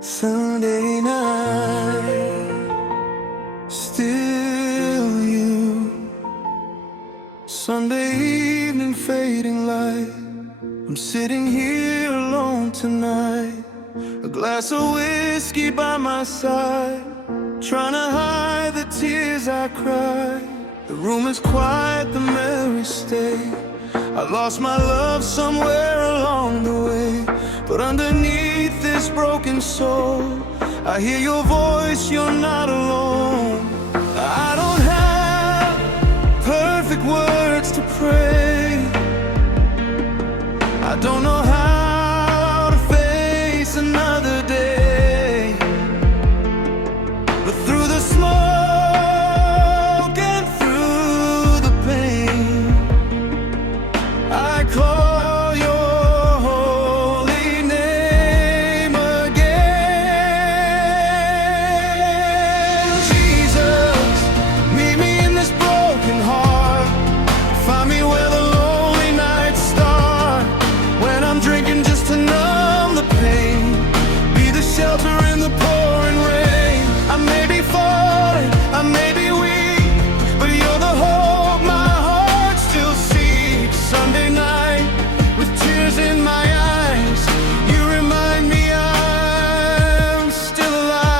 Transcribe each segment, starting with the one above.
Sunday night, still you. Sunday evening, fading light. I'm sitting here alone tonight, a glass of whiskey by my side, trying to hide the tears I cried. The room is quiet, the memories stay. I lost my love somewhere along the way, but underneath this broken soul, I hear your voice, you're not alone. I don't have perfect words to pray. I don't know how to face another day, but through the smoke and through the pain, I call your holy name again. Jesus, meet me in this broken heart. Find me where the lonely nights start, when I'm drinking just to numb the pain. Be the shelter in the pouring rain. I may be falling, I may be weak, but you're the hope my heart still seeks. Sunday night, with tears in my eyes, you remind me I'm still alive.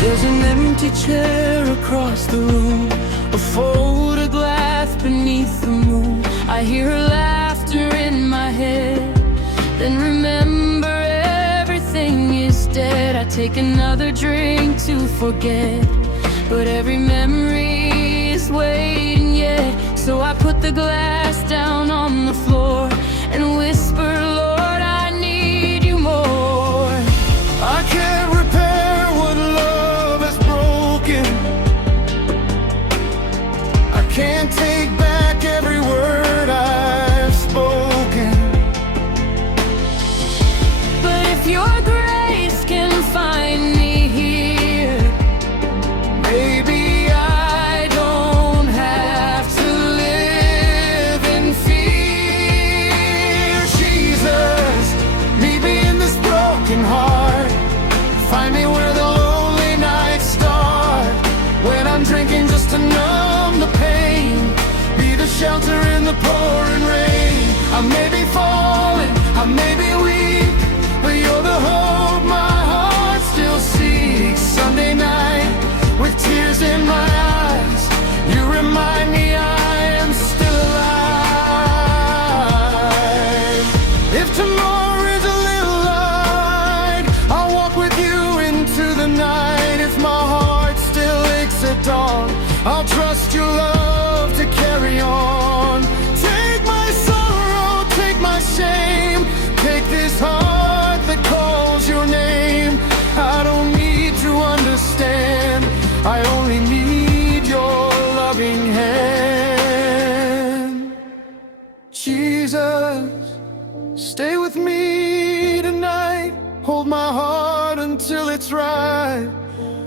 There's an empty chair across the room, a folded glass beneath the moon. I hear her laughter in my head, then remember everything is dead. I take another drink to forget, but every memory is waiting yet. So I put the glass down on the floor and whisper, Lord, I need you more. I can't repair what love has broken. I can't take back every word I've spoken, but if your grace can find me here, maybe I don't have to live in fear. Jesus, meet me in this broken heart. Find me where the lonely nights start, when I'm drinking just to numb the pain. Be the shelter in the pouring rain. I may be falling, I may be weak, but you're the hope my heart still seeks. Sunday night, with tears in my eyes, you remind me I am still alive. If tomorrow is a little light, I'll walk with you into the night. If my heart still aches at dawn, I'll trust your love to carry on. Take my sorrow, take my shame, take this heart that calls your name. I don't need to understand, I only need your loving hand. Jesus, stay with me tonight. Hold my heart until it's right,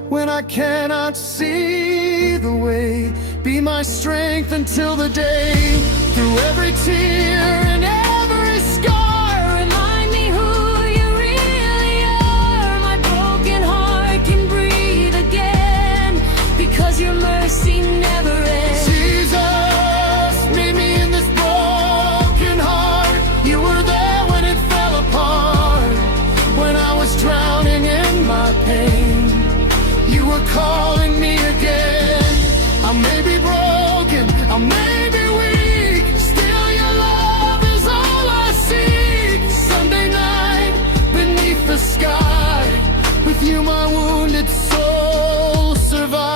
when I cannot see the way. Be my strength until the day. Through every tear and every scar, remind me who you really are. My broken heart can breathe again, because your mercy never ends. Jesus, meet me in this broken heart. You were there when it fell apart, when I was drowning in my pain. You were calling me again. I may be broken, I may be weak, still your love is all I seek. Sunday night, beneath the sky, with you my wounded soul survives.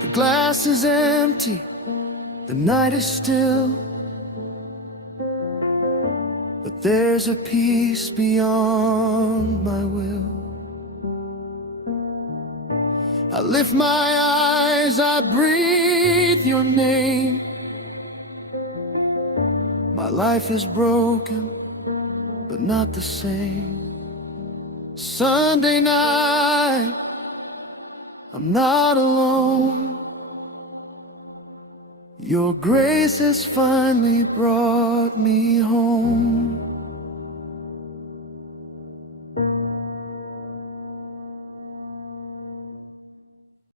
The glass is empty, the night is still, but there's a peace beyond my will. I lift my eyes, I breathe your name. My life is broken, but not the same. Sunday night, I'm not alone. Your grace has finally brought me home.